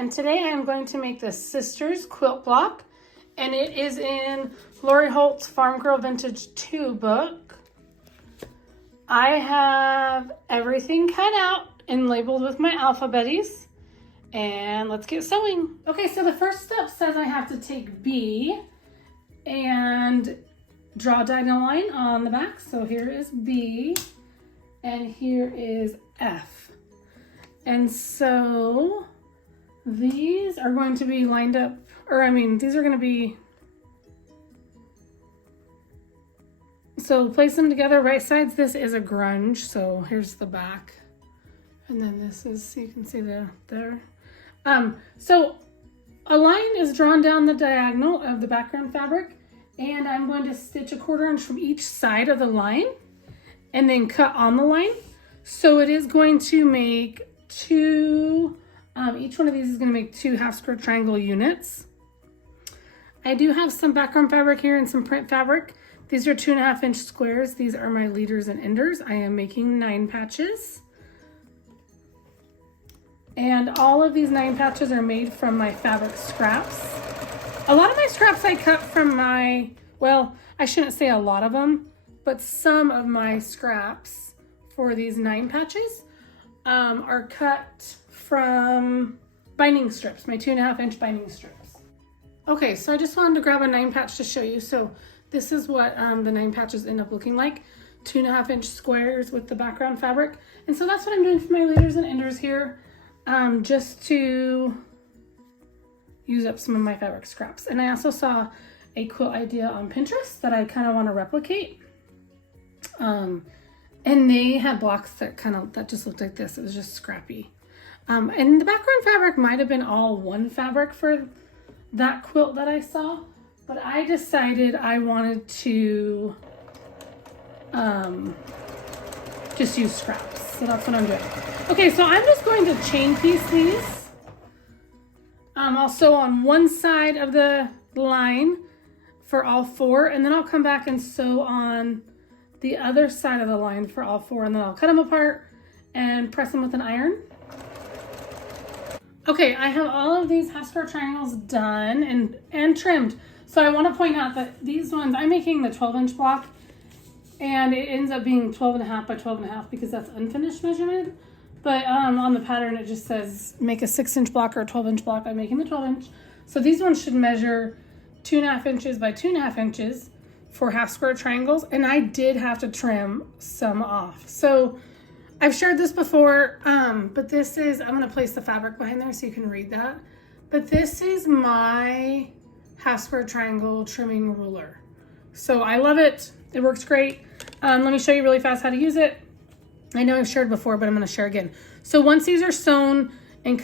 and today I am going to make the Sisters quilt block, and it is in Lori Holt's Farm Girl Vintage 2 book. I have everything cut out and labeled with my alphabetties, and let's get sewing. Okay, so the first step says I have to take B and draw a diagonal line on the back. So here is B and here is F. And so these are going to be lined up, these are going to be, so place them together right sides. This is a grunge, so here's the back. And then this is, so you can see there. So a line is drawn down the diagonal of the background fabric, and I'm going to stitch a 1/4 inch from each side of the line and then cut on the line. So it is going to make two, each one of these is going to make 2 half square triangle units. I do have some background fabric here and some print fabric. These are 2.5 inch squares. These are my leaders and enders. I am making 9 patches. And all of these 9 patches are made from my fabric scraps. A lot of my scraps I cut from my, well, I shouldn't say a lot of them, but some of my scraps for these 9 patches are cut from binding strips, my 2.5 inch binding strips. Okay, so I just wanted to grab a 9 patch to show you. So this is what the 9 patches end up looking like. 2.5 inch squares with the background fabric. And so that's what I'm doing for my leaders and enders here, just to use up some of my fabric scraps. And I also saw a quilt idea on Pinterest that I kind of want to replicate. And they had blocks that just looked like this. It was just scrappy. And the background fabric might have been all one fabric for that quilt that I saw, but I decided I wanted to just use scraps. So that's what I'm doing. Okay, so I'm just going to chain piece these. I'll sew on one side of the line for all 4, and then I'll come back and sew on the other side of the line for all 4, and then I'll cut them apart and press them with an iron. Okay, I have all of these half square triangles done and trimmed. So I want to point out that these ones, I'm making the 12 inch block, and it ends up being 12.5 by 12.5 because that's unfinished measurement. But on the pattern, it just says make a 6 inch block or a 12 inch block. I'm making the 12 inch. So these ones should measure 2.5 inches by 2.5 inches for half square triangles. And I did have to trim some off. So I've shared this before, but this is, I'm going to place the fabric behind there so you can read that. But this is my half square triangle trimming ruler. So I love it. It works great. Let me show you really fast how to use it. I know I've shared before, but I'm going to share again. So once these are sewn and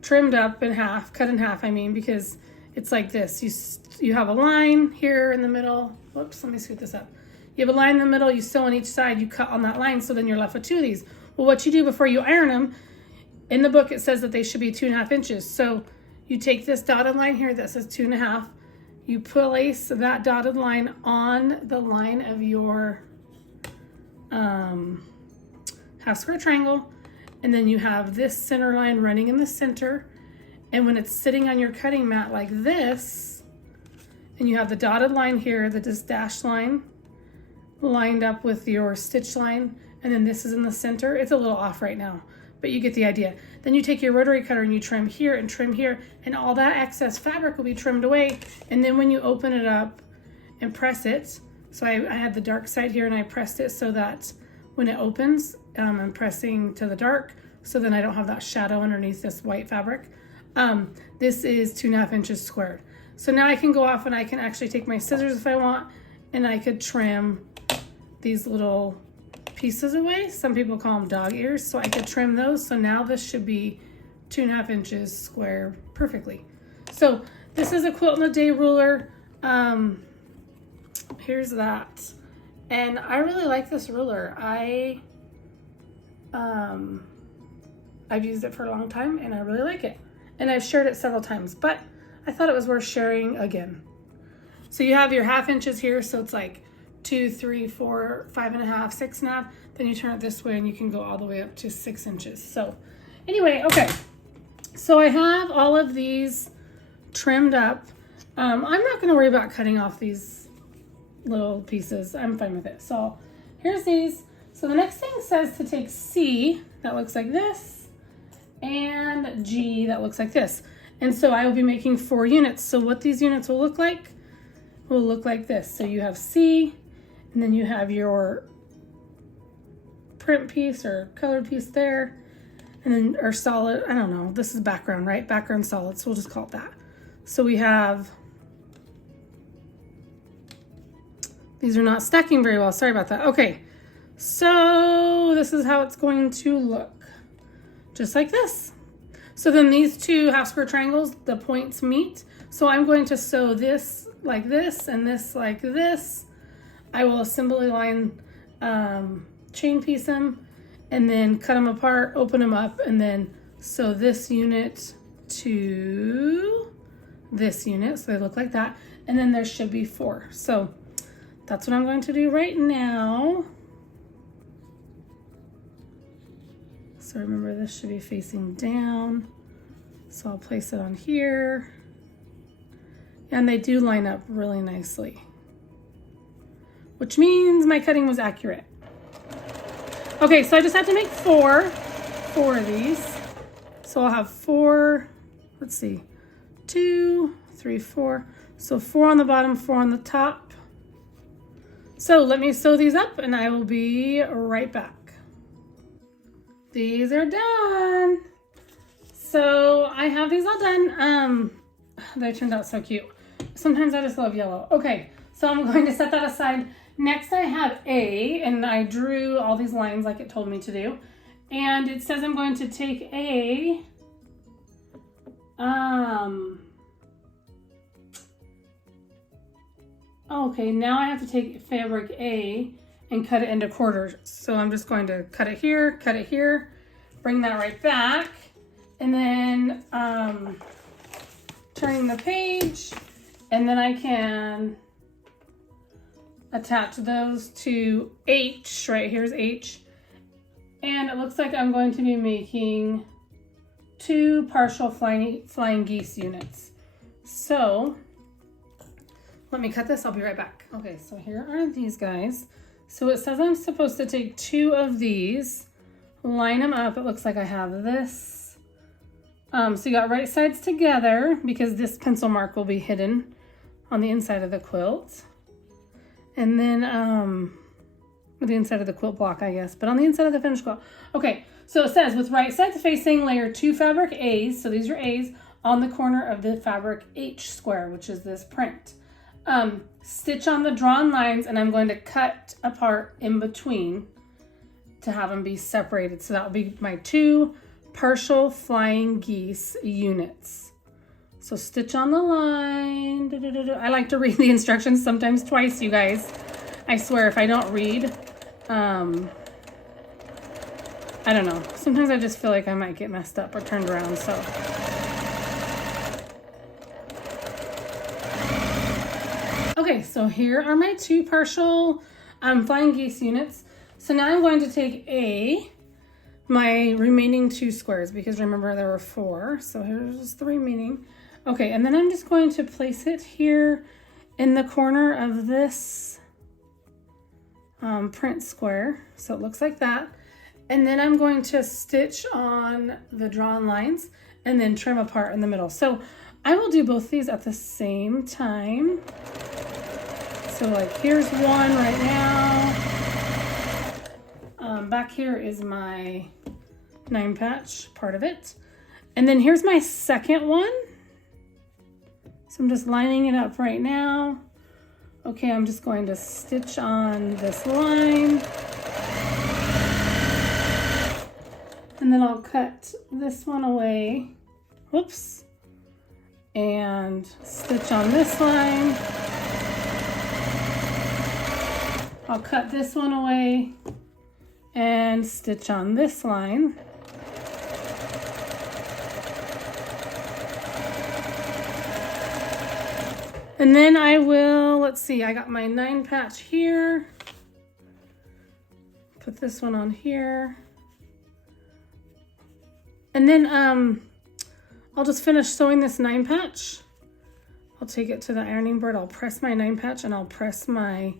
trimmed up in half, cut in half, because it's like this. You have a line here in the middle. Whoops, let me scoot this up. You have a line in the middle, you sew on each side, you cut on that line, so then you're left with 2 of these. Well, what you do before you iron them, in the book it says that they should be 2.5 inches. So you take this dotted line here that says 2.5, you place that dotted line on the line of your half square triangle, and then you have this center line running in the center, and when it's sitting on your cutting mat like this, and you have the dotted line here, this dashed line lined up with your stitch line, and then this is in the center. It's a little off right now, but you get the idea. Then you take your rotary cutter and you trim here, and all that excess fabric will be trimmed away. And then when you open it up and press it, so I had the dark side here and I pressed it so that when it opens, I'm pressing to the dark, so then I don't have that shadow underneath this white fabric. This is 2.5 inches squared. So now I can go off and I can actually take my scissors if I want, and I could trim these little pieces away. Some people call them dog ears, so I could trim those. So now this should be 2.5 inches square perfectly. So this is a Quilt in a Day ruler. Here's that. And I really like this ruler. I've used it for a long time and I really like it. And I've shared it several times, but I thought it was worth sharing again. So you have your 1/2 inches here, so it's like 2, 3, 4, 5.5, 6.5. Then you turn it this way and you can go all the way up to 6 inches. So anyway, okay. So I have all of these trimmed up. I'm not going to worry about cutting off these little pieces. I'm fine with it. So here's these. So the next thing says to take C, that looks like this, and G, that looks like this. And so I will be making 4 units. So what these units will look like this. So you have C, and then you have your print piece or colored piece there, and then our solid, I don't know, this is background, right? Background solid, so we'll just call it that. So we have, these are not stacking very well, sorry about that. Okay, so this is how it's going to look, just like this. So then these 2 half square triangles, the points meet. So I'm going to sew this like this and this like this. I will assembly line, chain piece them, and then cut them apart, open them up, and then sew this unit to this unit, so they look like that. And then there should be 4. So that's what I'm going to do right now. So remember, this should be facing down. So I'll place it on here. And they do line up really nicely, which means my cutting was accurate. Okay, so I just have to make 4 of these. So I'll have 4, let's see, 2, 3, 4. So 4 on the bottom, 4 on the top. So let me sew these up and I will be right back. These are done. So I have these all done. They turned out so cute. Sometimes I just love yellow. Okay, so I'm going to set that aside. Next I have A, and I drew all these lines like it told me to do. And it says I'm going to take A, okay, now I have to take fabric A and cut it into quarters. So I'm just going to cut it here, bring that right back, and then turning the page, and then I can attach those to H, right here's H. And it looks like I'm going to be making 2 partial flying geese units. So let me cut this, I'll be right back. Okay, so here are these guys. So it says I'm supposed to take 2 of these, line them up. It looks like I have this. So you got right sides together because this pencil mark will be hidden on the inside of the quilt. And then, the inside of the quilt block, I guess, but on the inside of the finished quilt. Okay, so it says with right sides facing, layer 2 fabric A's, so these are A's, on the corner of the fabric H square, which is this print. Stitch on the drawn lines, and I'm going to cut apart in between to have them be separated. So that will be my 2 partial flying geese units. So stitch on the line. I like to read the instructions sometimes twice, you guys. I swear, if I don't read, I don't know. Sometimes I just feel like I might get messed up or turned around, so. Okay, so here are my 2 partial flying geese units. So now I'm going to take my remaining 2 squares, because remember there were 4. So here's the remaining. Okay, and then I'm just going to place it here in the corner of this print square. So it looks like that. And then I'm going to stitch on the drawn lines and then trim apart in the middle. So I will do both these at the same time. So like here's one right now. Back here is my 9 patch, part of it. And then here's my second one. So I'm just lining it up right now. Okay, I'm just going to stitch on this line. And then I'll cut this one away. Whoops. And stitch on this line. I'll cut this one away and stitch on this line. And then I will, let's see, I got my 9 patch here. Put this one on here. And then I'll just finish sewing this 9 patch. I'll take it to the ironing board. I'll press my 9 patch and I'll press my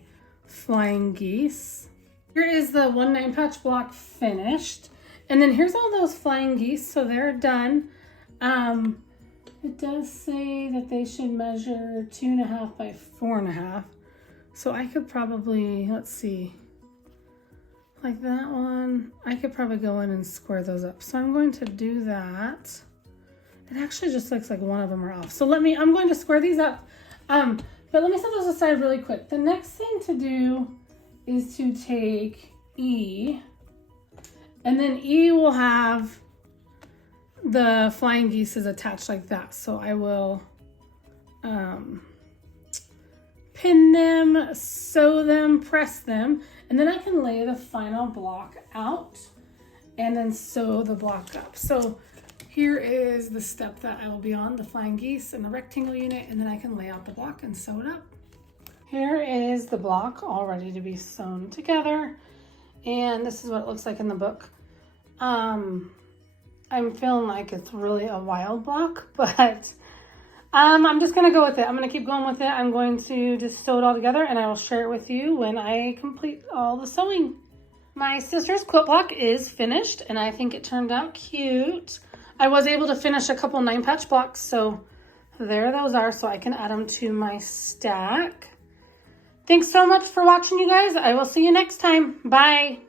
flying geese. Here is the 1 9 patch block finished. And then here's all those flying geese, so they're done. It does say that they should measure 2.5 by 4.5. So I could probably, let's see, like that one, I could probably go in and square those up. So I'm going to do that. It actually just looks like one of them are off. So I'm going to square these up. But let me set those aside really quick. The next thing to do is to take E, and then E will have the flying geese is attached like that. So I will pin them, sew them, press them, and then I can lay the final block out and then sew the block up. So here is the step that I will be on, the flying geese and the rectangle unit, and then I can lay out the block and sew it up. Here is the block all ready to be sewn together, and this is what it looks like in the book. I'm feeling like it's really a wild block, but I'm just gonna go with it. I'm gonna keep going with it. I'm going to just sew it all together, and I will share it with you when I complete all the sewing. My sister's quilt block is finished, and I think it turned out cute. I was able to finish a couple 9 patch blocks, so there those are, so I can add them to my stack. Thanks so much for watching, you guys. I will see you next time. Bye.